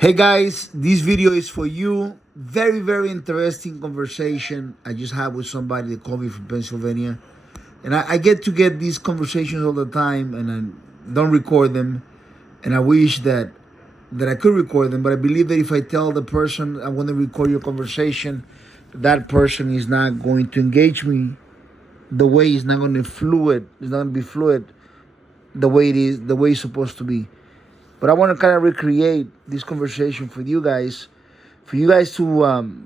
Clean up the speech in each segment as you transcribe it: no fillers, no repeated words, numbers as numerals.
Hey guys, this video is for you. Very interesting conversation I just had with somebody that called me from Pennsylvania. And I get these conversations all the time and I don't record them. And I wish that I could record them, but I believe that if I tell the person I want to record your conversation, that person is not going to engage me the way it's not going to fluid. It's not going to be fluid the way it is, the way it's supposed to be. But I want to kind of recreate this conversation for you guys to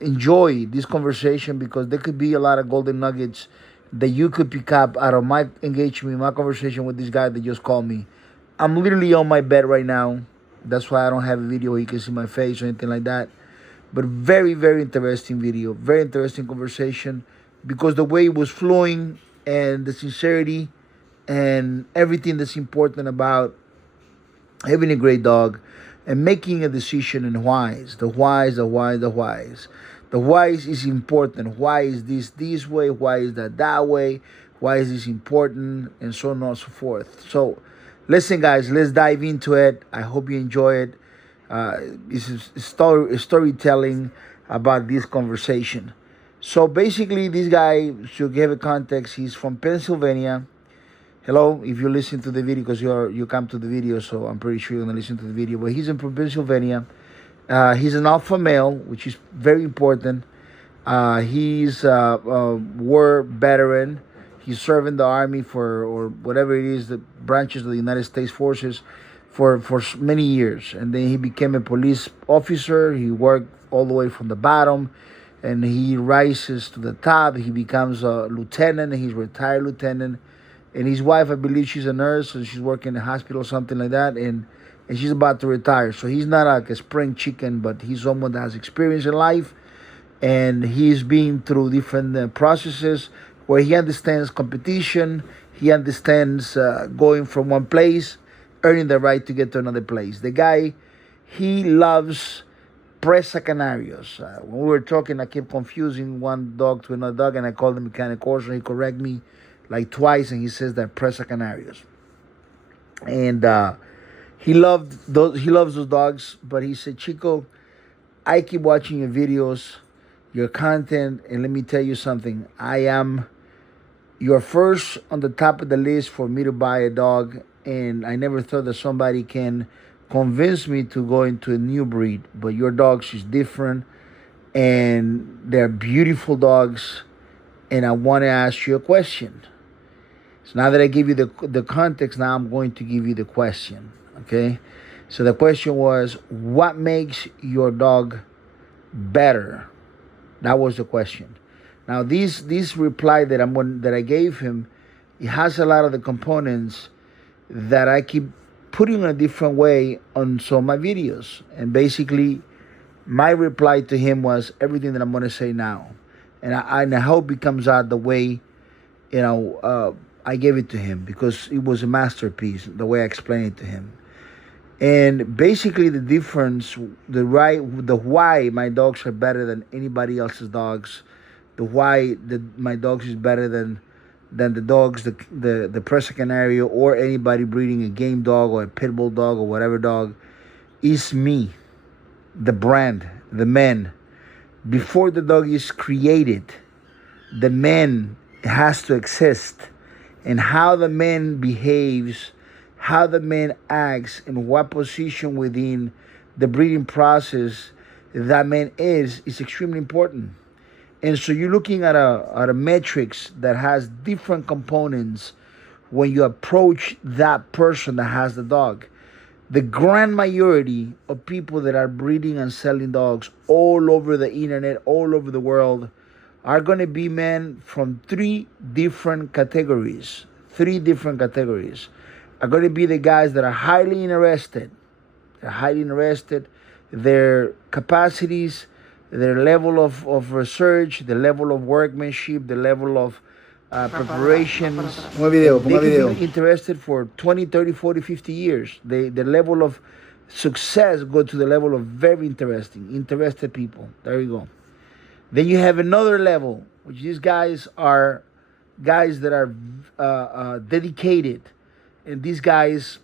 enjoy this conversation because there could be a lot of golden nuggets that you could pick up out of my engagement, my conversation with this guy that just called me. I'm literally on my bed right now. That's why I don't have a video where you can see my face or anything like that. But very interesting video, very interesting conversation because the way it was flowing and the sincerity and everything that's important about having a great dog and making a decision and whys. The whys, the whys, the whys. The whys is important. Why is this way? Why is that way? Why is this important? And so on and so forth. So listen, guys, let's dive into it. I hope you enjoy it. This is storytelling about this conversation. So basically, this guy, to give a context, he's from Pennsylvania. Hello, if you listen to the video, because you come to the video, so I'm pretty sure you're gonna listen to the video. But he's from Pennsylvania. He's an alpha male, which is very important. He's a war veteran. He's serving the army for or whatever it is, the branches of the United States forces, for many years, and then he became a police officer. He worked all the way from the bottom, and he rises to the top. He becomes a lieutenant. He's retired lieutenant. And his wife, I believe she's a nurse, and she's working in a hospital or something like that, and she's about to retire. So he's not like a spring chicken, but he's someone that has experience in life, and he's been through different processes where he understands competition, he understands going from one place, earning the right to get to another place. The guy, he loves Presa Canarios. When we were talking, I kept confusing one dog to another dog, and I called him Mechanic Corso. He corrected me like twice, and he says that Presa Canarios. And he loves those dogs, but he said, Chico, I keep watching your videos, your content, and let me tell you something. You're first on the top of the list for me to buy a dog, and I never thought that somebody can convince me to go into a new breed. But your dogs is different, and they're beautiful dogs, and I want to ask you a question. So now that I give you the context, now I'm going to give you the question, okay? So the question was, what makes your dog better? That was the question. Now this reply that I gave him, it has a lot of the components that I keep putting in a different way on some of my videos. And basically, my reply to him was everything that I'm going to say now. And I hope it comes out the way, I gave it to him, because it was a masterpiece, the way I explained it to him. And basically the difference, the why my dogs are better than anybody else's dogs, the why my dogs is better than the dogs, the Presa Canario or anybody breeding a game dog or a Pitbull dog or whatever dog, is me, the brand, the man. Before the dog is created, the man has to exist. And how the man behaves, how the man acts, and what position within the breeding process that man is extremely important. And so you're looking at a matrix that has different components when you approach that person that has the dog. The grand majority of people that are breeding and selling dogs all over the internet, all over the world, are going to be men from three different categories. Three different categories are going to be the guys that are highly interested. They're highly interested. Their capacities, their level of research, the level of workmanship, the level of preparations. They can be interested for 20, 30, 40, 50 years. The level of success go to the level of very interested people. There you go. Then you have another level, which these guys are guys that are dedicated. And these guys,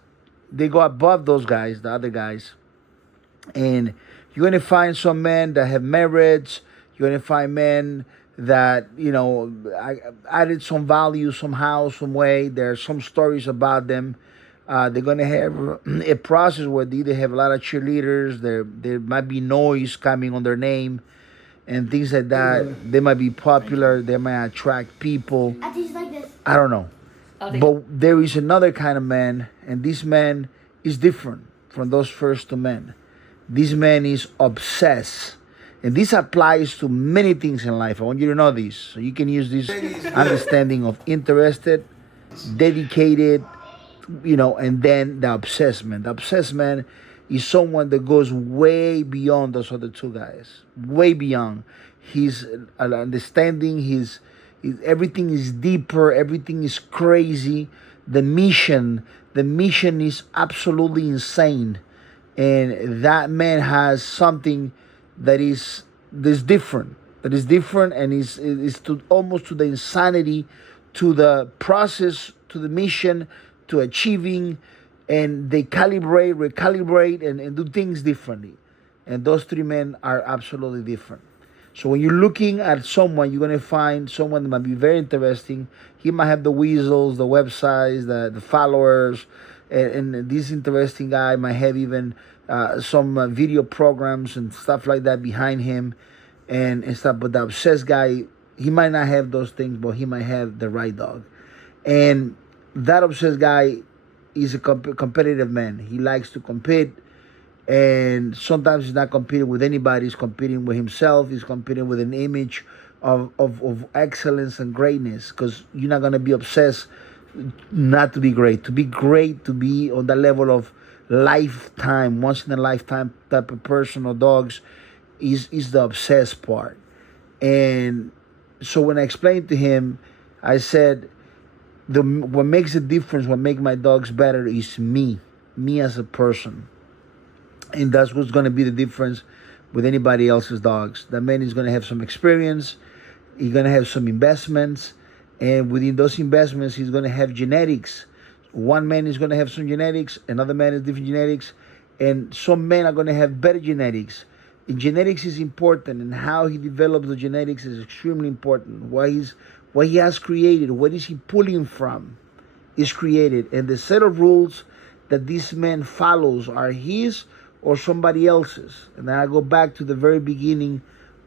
they go above those guys, the other guys. And you're going to find some men that have merits. You're going to find men that, added some value somehow, some way. There are some stories about them. They're going to have a process where they either have a lot of cheerleaders. There might be noise coming on their name and things like that. They might be popular. They might attract people. I don't know. But there is another kind of man, and this man is different from those first two men. This man is obsessed. And this applies to many things in life. I want you to know this. So you can use this understanding of interested, dedicated, and then the obsessed man. The obsessed man is someone that goes way beyond those other two guys. Way beyond. His understanding, his everything is deeper, everything is crazy. The mission is absolutely insane. And that man has something that is different, and is to almost to the insanity, to the process, to the mission, to achieving, and they calibrate, recalibrate, and do things differently. And those three men are absolutely different. So when you're looking at someone, you're gonna find someone that might be very interesting. He might have the weasels, the websites, the followers, and this interesting guy might have even some video programs and stuff like that behind him, and stuff. But the obsessed guy, he might not have those things, but he might have the right dog. And that obsessed guy is a competitive man. He likes to compete. And sometimes he's not competing with anybody. He's competing with himself. He's competing with an image of excellence and greatness. Because you're not going to be obsessed not to be great. To be great, to be on the level of lifetime, once in a lifetime type of person or dogs is the obsessed part. And so when I explained to him, I said, what makes a difference, what makes my dogs better is me as a person. And that's what's going to be the difference with anybody else's dogs. That man is going to have some experience. He's going to have some investments. And within those investments, he's going to have genetics. One man is going to have some genetics. Another man has different genetics. And some men are going to have better genetics. And genetics is important. And how he develops the genetics is extremely important. What he has created, what is he pulling from, is created. And the set of rules that this man follows are his or somebody else's. And then I go back to the very beginning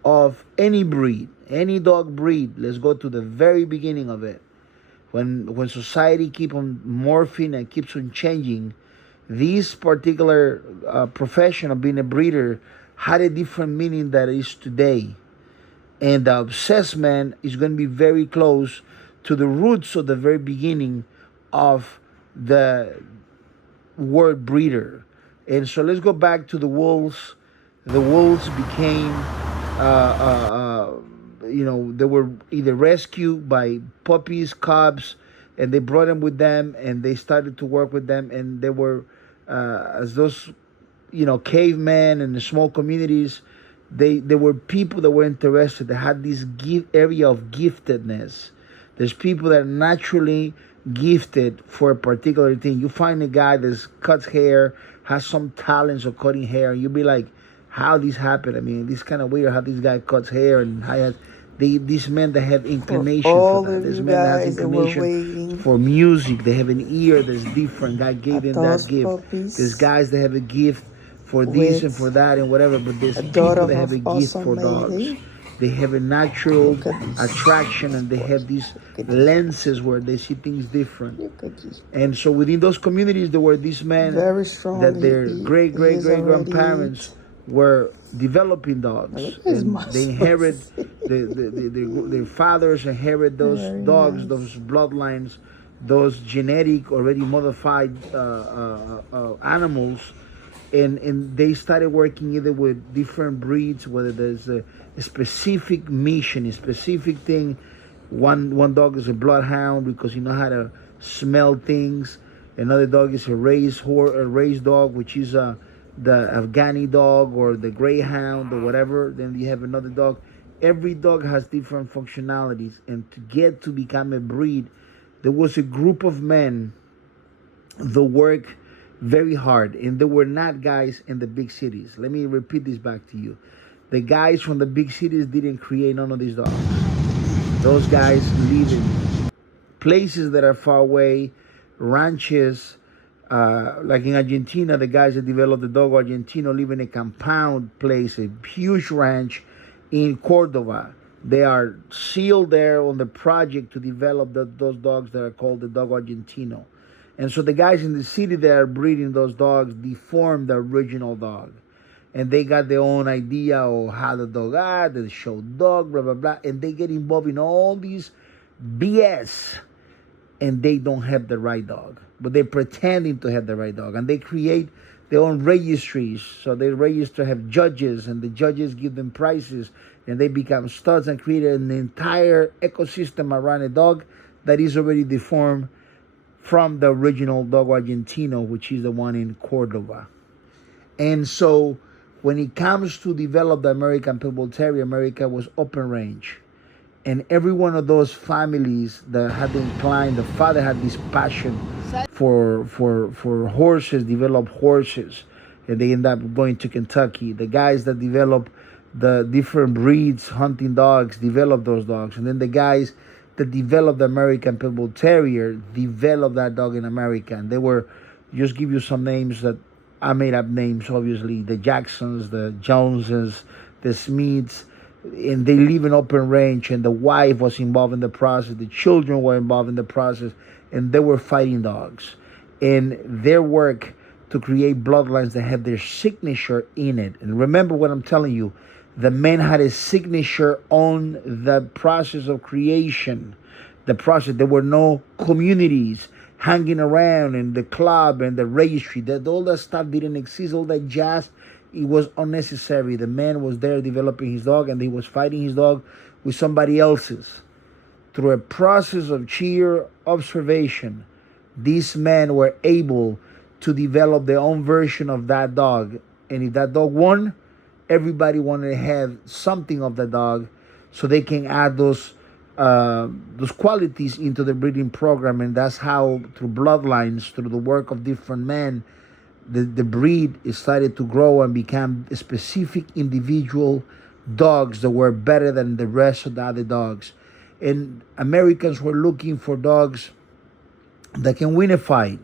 of any breed, any dog breed. Let's go to the very beginning of it. When society keep on morphing and keeps on changing, this particular profession of being a breeder had a different meaning than it is today. And the obsessed man is going to be very close to the roots of the very beginning of the word breeder. And so let's go back to the wolves. The wolves became, they were either rescued by puppies, cubs, and they brought them with them, and they started to work with them. And they were, as those, cavemen and the small communities, they were people that were interested. They had this area of giftedness. There's people that are naturally gifted for a particular thing. You find a guy that cuts hair, has some talents of cutting hair, and you'll be like, how this happened? I mean, this kind of weird how this guy cuts hair, and how these men that have inclination for that. This man that has inclination for music. They have an ear that's different. God gave them that gift. There's guys that have a gift for this and for that and whatever, but there's people that have a gift for dogs. They have a natural attraction, and they have these lenses where they see things different. And so within those communities, there were these men that their great-great-great-grandparents were developing dogs. And they inherit, their fathers inherit those dogs, those bloodlines, those genetic, already modified animals. And they started working either with different breeds, whether there's a specific mission, a specific thing. One dog is a bloodhound because he knows how to smell things. Another dog is a raised dog, which is the Afghani dog or the greyhound or whatever. Then you have another dog. Every dog has different functionalities. And to get to become a breed, there was a group of men that work very hard. And they were not guys in the big cities. Let me repeat this back to you. The guys from the big cities didn't create none of these dogs. Those guys live in places that are far away, ranches. Like in Argentina, the guys that developed the dog Argentino live in a compound place, a huge ranch in Cordova. They are sealed there on the project to develop those dogs that are called the dog Argentino. And so the guys in the city that are breeding those dogs deform the original dog. And they got their own idea of how the dog the show dog, blah, blah, blah. And they get involved in all these BS. And they don't have the right dog. But they're pretending to have the right dog. And they create their own registries. So they register, have judges. And the judges give them prizes. And they become studs and create an entire ecosystem around a dog that is already deformed from the original dog Argentino, which is the one in Cordova. And so when it comes to develop the American Pitbull Terrier, America was open range. And every one of those families that had the incline, the father had this passion for horses, developed horses. And they end up going to Kentucky. The guys that develop the different breeds, hunting dogs, develop those dogs. And then the guys that developed the American Pitbull Terrier developed that dog in America. And they were, just give you some names that I made up names, obviously. The Jacksons, the Joneses, the Smiths. And they live in open range. And the wife was involved in the process. The children were involved in the process. And they were fighting dogs. And their work to create bloodlines that had their signature in it. And remember what I'm telling you. The man had a signature on the process of creation. The process. There were no communities hanging around in the club and the registry. That all that stuff didn't exist. All that jazz, it was unnecessary. The man was there developing his dog, and he was fighting his dog with somebody else's. Through a process of sheer observation, these men were able to develop their own version of that dog. And if that dog won, everybody wanted to have something of the dog, so they can add those qualities into the breeding program. And that's how, through bloodlines, through the work of different men, the breed started to grow and become specific individual dogs that were better than the rest of the other dogs. And Americans were looking for dogs that can win a fight.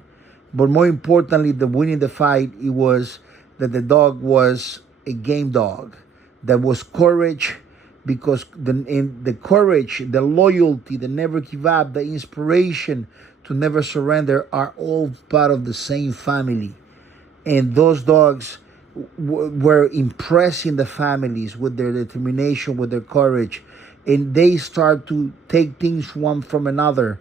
But more importantly, the winning the fight, it was that the dog was a game dog, that was courage, because the courage, the loyalty, the never give up, the inspiration to never surrender are all part of the same family. And those dogs were impressing the families with their determination, with their courage. And they start to take things one from another.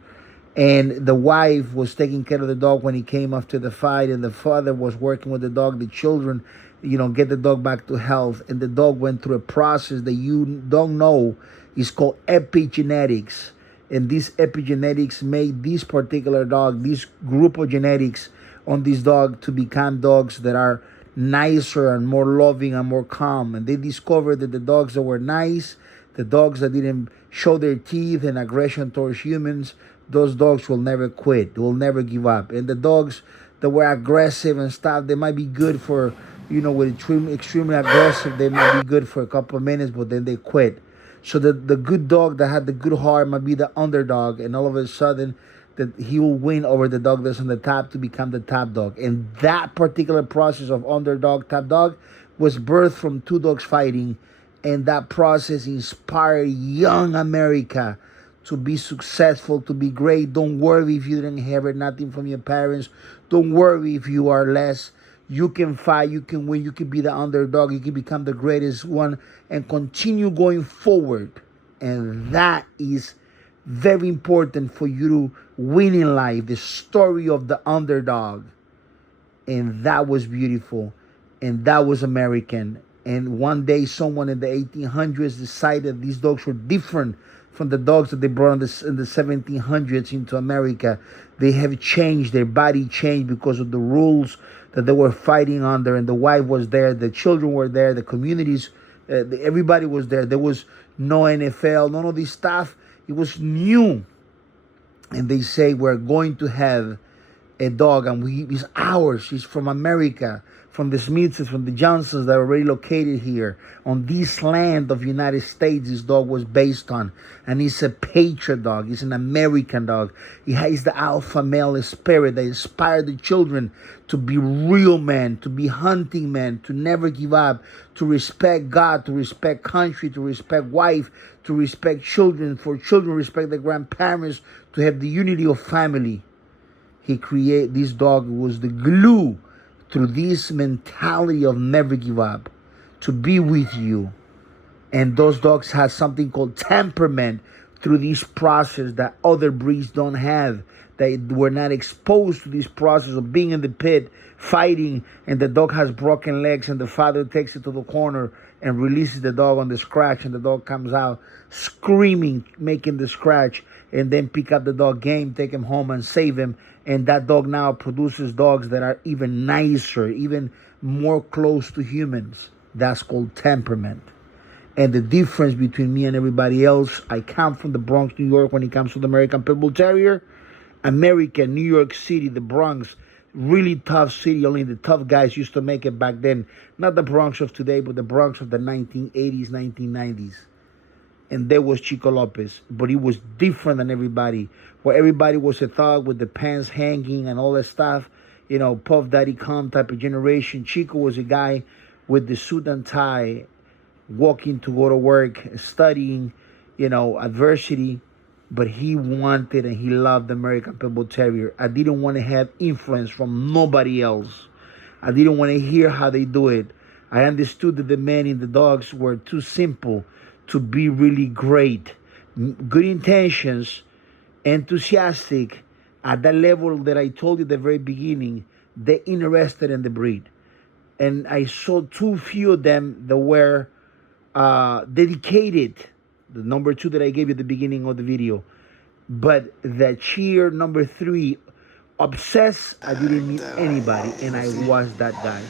And the wife was taking care of the dog when he came after the fight, and the father was working with the dog, the children, get the dog back to health. And the dog went through a process that you don't know is called epigenetics. And this epigenetics made this particular dog, this group of genetics on this dog, to become dogs that are nicer and more loving and more calm. And they discovered that the dogs that were nice, the dogs that didn't show their teeth and aggression towards humans, those dogs will never quit. They will never give up. And the dogs that were aggressive and stuff, they might be good for, with extremely aggressive, they might be good for a couple of minutes, but then they quit. So the good dog that had the good heart might be the underdog, and all of a sudden that he will win over the dog that's on the top to become the top dog. And that particular process of underdog, top dog was birthed from two dogs fighting. And that process inspired young America to be successful, to be great. Don't worry if you didn't inherit nothing from your parents. Don't worry if you are less. You can fight, you can win, you can be the underdog, you can become the greatest one and continue going forward. And that is very important for you to win in life, the story of the underdog. And that was beautiful. And that was American. And one day someone in the 1800s decided these dogs were different from the dogs that they brought in the 1700s into America. They have changed, their body changed because of the rules that they were fighting under. And the wife was there, the children were there, the communities, everybody was there. There was no NFL, none of this stuff. It was new. And they say we're going to have a dog, and it's ours. It's from America, from the Smiths, from the Johnsons that are already located here on this land of United States. This dog was based on, and it's a patriot dog. It's an American dog. He has the alpha male spirit that inspired the children to be real men, to be hunting men, to never give up, to respect God, to respect country, to respect wife, to respect children, for children respect their grandparents, to have the unity of family. This dog was the glue through this mentality of never give up, to be with you. And those dogs had something called temperament through this process that other breeds don't have. They were not exposed to this process of being in the pit, fighting, and the dog has broken legs, and the father takes it to the corner and releases the dog on the scratch, and the dog comes out screaming, making the scratch, and then pick up the dog game, take him home and save him. And that dog now produces dogs that are even nicer, even more close to humans. That's called temperament. And the difference between me and everybody else, I come from the Bronx, New York, when it comes to the American Pitbull Terrier. America, New York City, the Bronx, really tough city. Only the tough guys used to make it back then. Not the Bronx of today, but the Bronx of the 1980s, 1990s. And there was Chico Lopez, but he was different than everybody. Where everybody was a thug with the pants hanging and all that stuff, you know, Puff Daddy Come type of generation. Chico was a guy with the suit and tie, walking to go to work, studying, you know, adversity. But he wanted and he loved the American Pitbull Terrier. I didn't want to have influence from nobody else. I didn't want to hear how they do it. I understood that the men in the dogs were too simple to be really great. Good intentions, enthusiastic, at that level that I told you at the very beginning, they're interested in the breed. And I saw too few of them that were dedicated. The number 2 that I gave you at the beginning of the video. But the cheer number 3, obsessed, I didn't meet anybody, and I was that guy.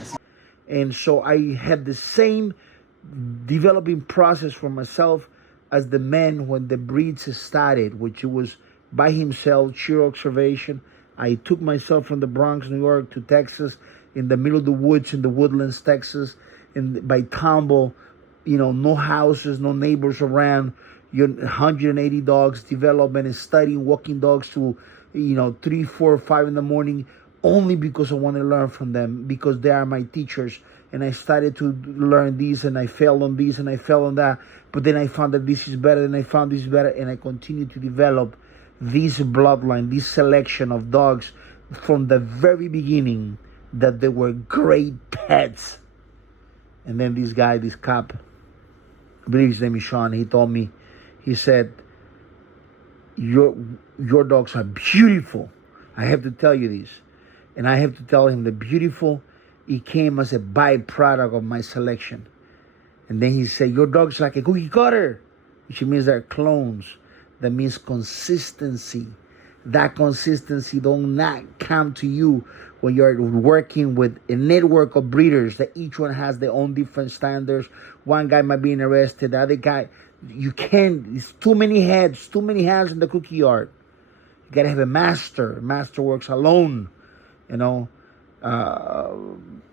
And so I had the same developing process for myself as the man when the breeds started, which was by himself, sheer observation. I took myself from the Bronx, New York, to Texas, in the middle of the woods, in the woodlands, Texas, by Tomball, you know, no houses, no neighbors around. 180 dogs, development and studying, walking dogs to, you know, 3, 4, 5 in the morning, only because I want to learn from them, because they are my teachers. And I started to learn this, and I failed on this, and I failed on that. But then I found that this is better, and I found this better, and I continued to develop this bloodline, this selection of dogs from the very beginning, that they were great pets. And then this guy, this cop, I believe his name is Sean, he told me, he said, your dogs are beautiful. I have to tell you this. And I have to tell him the beautiful, it came as a byproduct of my selection. And then he said, your dog's like a cookie cutter, which means they're clones. That means consistency. That consistency don't not come to you when you're working with a network of breeders that each one has their own different standards. One guy might be interested, the other guy, you can't, it's too many heads, too many hands in the cookie yard. You gotta have a master. Master works alone, you know.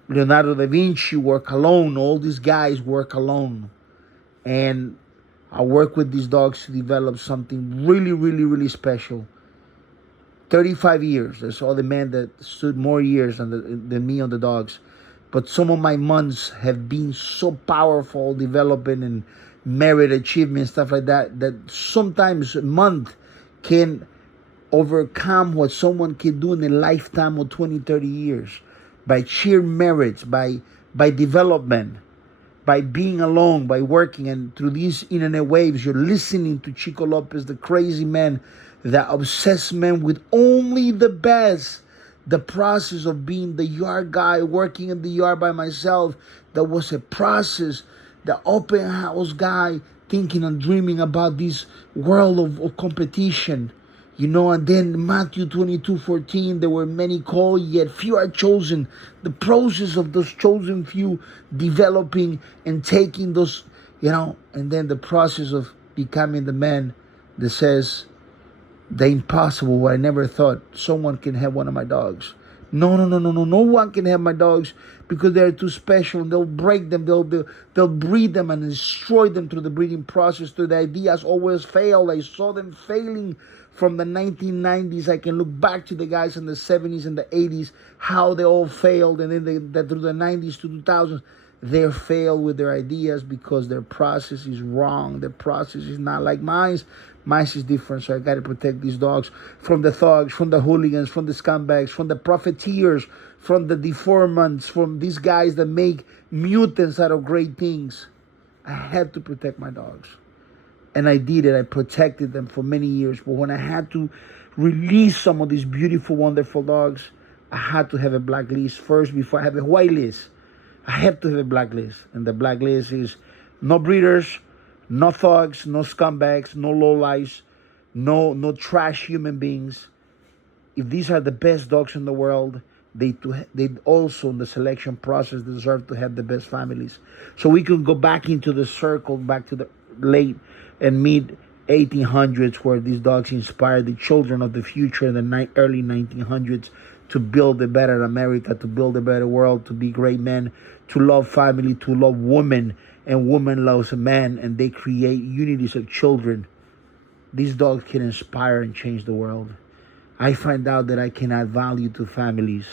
Leonardo da Vinci work alone. All these guys work alone. And I work with these dogs to develop something really, really, really special. 35 years. There's other men that stood more years than me on the dogs. But some of my months have been so powerful, developing and merit achievement, stuff like that, that sometimes a month can overcome what someone can do in a lifetime of 20, 30 years. By sheer merits, by development, by being alone, by working. And through these internet waves, you're listening to Chico Lopez, the crazy man, the obsessed man with only the best. The process of being the yard guy, working in the yard by myself, that was a process. The open house guy, thinking and dreaming about this world of competition. You know, and then Matthew 22:14, there were many called, yet few are chosen. The process of those chosen few developing and taking those, you know, and then the process of becoming the man that says, The impossible, what I never thought someone can have one of my dogs. No, no, no, no, no. No one can have my dogs because they're too special. They'll break them. They'll breed them and destroy them through the breeding process. Through the ideas always fail. I saw them failing from the 1990s. I can look back to the guys in the 70s and the 80s, how they all failed, and then through the 90s to 2000s, they fail with their ideas because their process is wrong. Their process is not like mine. Mine is different, so I got to protect these dogs from the thugs, from the hooligans, from the scumbags, from the profiteers, from the deformants, from these guys that make mutants out of great things. I had to protect my dogs. And I did it. I protected them for many years. But when I had to release some of these beautiful, wonderful dogs, I had to have a blacklist first before I have a white list. I have to have a blacklist. And the blacklist is no breeders, no thugs, no scumbags, no lowlifes, no trash human beings. If these are the best dogs in the world, they also in the selection process deserve to have the best families. So we can go back into the circle, back to the late and mid 1800s, where these dogs inspired the children of the future in the early 1900s to build a better America, to build a better world, to be great men, to love family, to love women, and woman loves a man, and they create unities of children. These dogs can inspire and change the world. I find out that I can add value to families.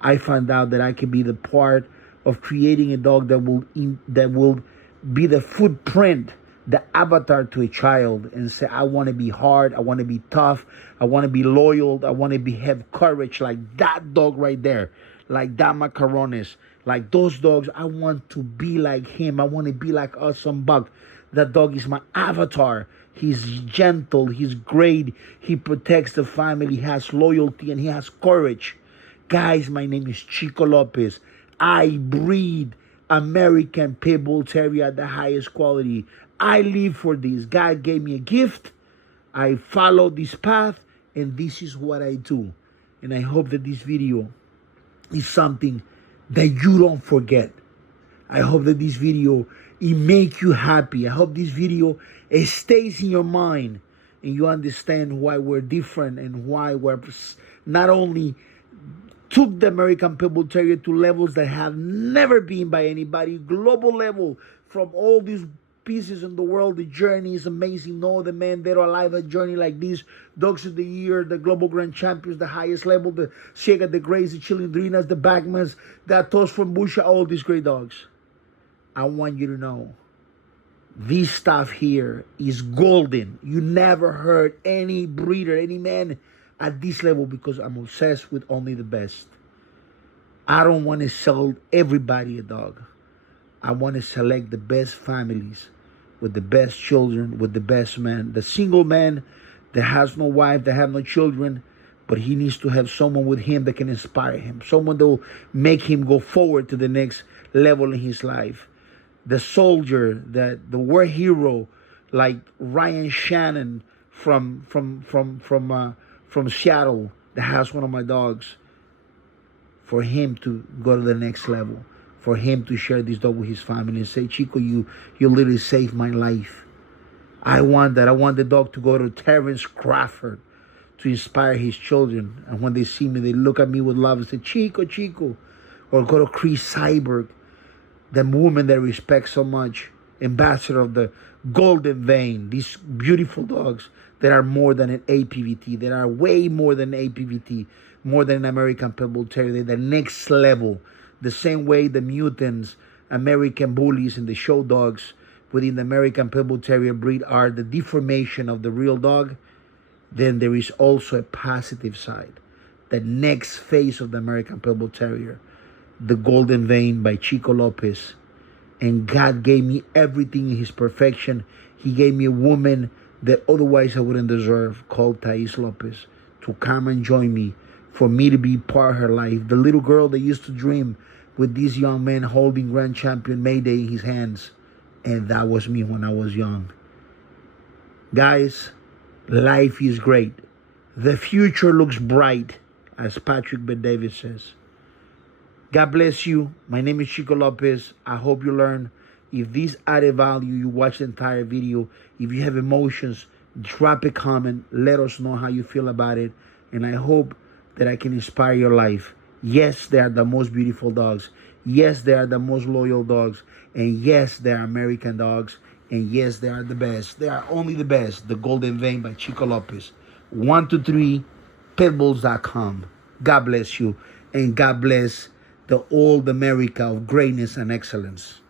I find out that I can be the part of creating a dog that will be the footprint, the avatar to a child, and say, I want to be hard, I want to be tough, I want to be loyal, I want to have courage like that dog right there, like that Macarones, like those dogs. I want to be like him. I want to be like Awesome Buck. That dog is my avatar. He's gentle, he's great, he protects the family, he has loyalty, and he has courage. Guys, my name is Chico Lopez. I breed American Pitbull Terrier at the highest quality. I live for this. God gave me a gift. I follow this path, and this is what I do. And I hope that this video is something that you don't forget. I hope that this video, it make you happy. I hope this video, it stays in your mind and you understand why we're different and why we're not only took the American Pitbull Terrier to levels that have never been by anybody, global level, from all these pieces in the world. The journey is amazing. No other man dead or alive a journey like this. Dogs of the Year, the Global Grand Champions, the highest level, the Sega, the Grays, the Chilindrinas, the Bagmans, the Atos from Busha, all these great dogs. I want you to know, this stuff here is golden. You never heard any breeder, any man at this level, because I'm obsessed with only the best. I don't want to sell everybody a dog. I want to select the best families with the best children, with the best man. The single man that has no wife, that have no children, but he needs to have someone with him that can inspire him, someone that will make him go forward to the next level in his life. The soldier, the war hero, like Ryan Shannon from Seattle, that has one of my dogs, for him to go to the next level, for him to share this dog with his family and say, Chico, you literally saved my life. I want that. I want the dog to go to Terrence Crawford to inspire his children. And when they see me, they look at me with love and say, Chico, Chico. Or go to Chris Cyberg, the woman that I respect so much, ambassador of the Golden Vein. These beautiful dogs that are more than an APVT, that are way more than APVT, more than an American Pitbull Terrier. They're the next level. The same way the mutants, American bullies, and the show dogs within the American Pitbull Terrier breed are the deformation of the real dog, then there is also a positive side. The next phase of the American Pitbull Terrier, the Golden Vein by Chico Lopez. And God gave me everything in his perfection. He gave me a woman that otherwise I wouldn't deserve, called Thais Lopez, to come and join me, for me to be part of her life. The little girl that used to dream with this young man holding Grand Champion Mayday in his hands. And that was me when I was young. Guys, life is great. The future looks bright, as Patrick Bet-David says. God bless you. My name is Chico Lopez. I hope you learn. If this added value, you watch the entire video. If you have emotions, Drop a comment. Let us know how you feel about it. And I hope that I can inspire your life. Yes, they are the most beautiful dogs. Yes, they are the most loyal dogs. And yes, they are American dogs. And yes, they are the best. They are only the best. The Golden Vein by Chico Lopez. 123 pitbulls.com. God bless you. And God bless the old America of greatness and excellence.